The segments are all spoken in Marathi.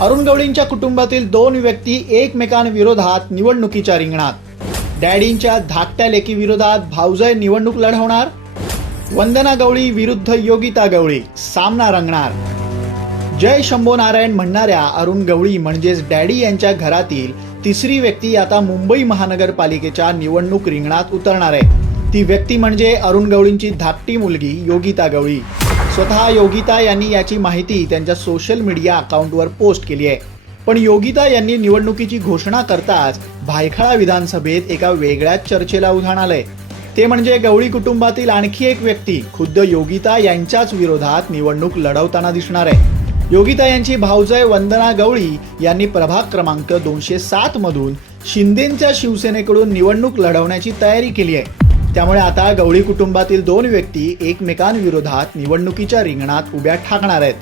अरुण गवळींच्या कुटुंबातील दोन व्यक्ती एकमेकांविरोधात निवडणुकीच्या रिंगणात. डॅडींच्या धाकट्या लेकी विरोधात भाऊजय निवडणूक लढवणार वंदना गवळी विरुद्ध योगिता गवळी सामना रंगणार. जय शंभो नारायण म्हणणाऱ्या अरुण गवळी म्हणजेच डॅडी यांच्या घरातील तिसरी व्यक्ती आता मुंबई महानगरपालिकेच्या निवडणूक रिंगणात उतरणार आहे. ती व्यक्ती म्हणजे अरुण गवळींची धाकटी मुलगी योगिता गवळी. स्वतः योगिता यांनी याची माहिती त्यांच्या सोशल मीडिया अकाउंटवर पोस्ट केली आहे. पण योगिता यांनी निवडणुकीची घोषणा करताच भायखळा विधानसभेत एका वेगळ्याच चर्चेला उधाण आलंय. ते म्हणजे गवळी कुटुंबातील आणखी एक व्यक्ती खुद्द योगिता यांच्याच विरोधात निवडणूक लढवताना दिसणार आहे. योगिता यांची भाऊजय वंदना गवळी यांनी प्रभाग क्रमांक दोनशे सात मधून शिंदेच्या शिवसेनेकडून निवडणूक लढवण्याची तयारी केली आहे. त्यामुळे आता गवळी कुटुंबातील दोन व्यक्ती एकमेकांविरोधात निवडणुकीच्या रिंगणात उभ्या ठाकणार आहेत.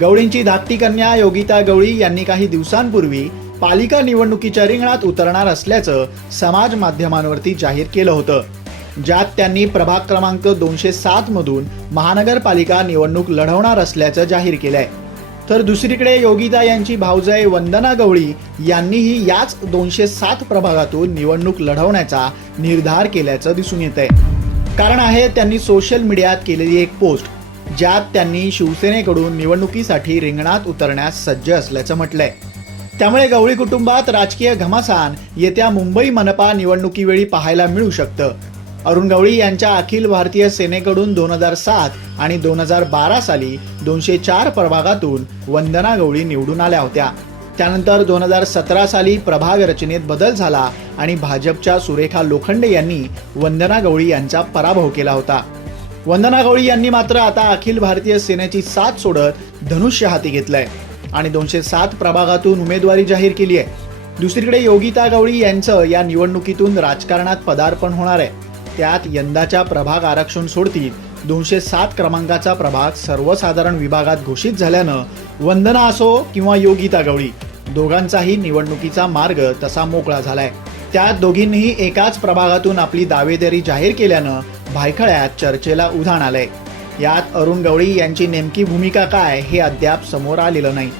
गवळींची धाकटी कन्या योगिता गवळी यांनी काही दिवसांपूर्वी पालिका निवडणुकीच्या रिंगणात उतरणार असल्याचं समाज माध्यमांवरती जाहीर केलं होतं. ज्यात त्यांनी प्रभाग क्रमांक दोनशे सात मधून महानगरपालिका निवडणूक लढवणार असल्याचं जाहीर केलंय. तर दुसरीकडे योगिता यांची भावजय वंदना गवळी यांनीही याच दोनशे सात प्रभागातून निवडणूक लढवण्याचा निर्धार केल्याचं दिसून येत आहे कारण आहे त्यांनी सोशल मीडियात केलेली एक पोस्ट ज्यात त्यांनी शिवसेनेकडून निवडणुकीसाठी रिंगणात उतरण्यास सज्ज असल्याचं म्हटलंय. त्यामुळे गवळी कुटुंबात राजकीय घमासान येत्या मुंबई मनपा निवडणुकीवेळी पाहायला मिळू शकतं अरुण गवळी यांच्या अखिल भारतीय सेनेकडून दोन हजार सात आणि दोन हजार बारा साली दोनशे चार प्रभागातून वंदना गवळी निवडून आल्या होत्या. त्यानंतर दोन हजार सतरा साली प्रभाग रचनेत बदल झाला आणि भाजपच्या सुरेखा लोखंडे यांनी वंदना गवळी यांचा पराभव केला होता. वंदना गवळी यांनी मात्र आता अखिल भारतीय सेनेची साथ सोडत धनुष्य हाती घेतलंय आणि दोनशे सात प्रभागातून उमेदवारी जाहीर केली आहे दुसरीकडे योगिता गवळी यांचं या निवडणुकीतून राजकारणात पदार्पण होणार आहे. त्यात यंदाच्या प्रभाग आरक्षण सोडतील. दोनशे सात क्रमांकाचा प्रभाग सर्वसाधारण विभागात घोषित झाल्यानं वंदना असो किंवा योगिता गवळी दोघांचाही निवडणुकीचा मार्ग तसा मोकळा झालाय. त्यात दोघींनीही एकाच प्रभागातून आपली दावेदारी जाहीर केल्यानं भायखळ्यात चर्चेला उधाण आलंय. यात अरुण गवळी यांची नेमकी भूमिका काय हे अद्याप समोर आलेलं नाही.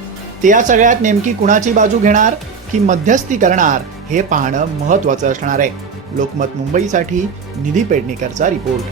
त्या सगळ्यात नेमकी कुणाची बाजू घेणार की मध्यस्थी करणार हे पाहणं महत्वाचं असणार आहे. लोकमत मुंबईसाठी निधी पेडणेकरचा रिपोर्ट.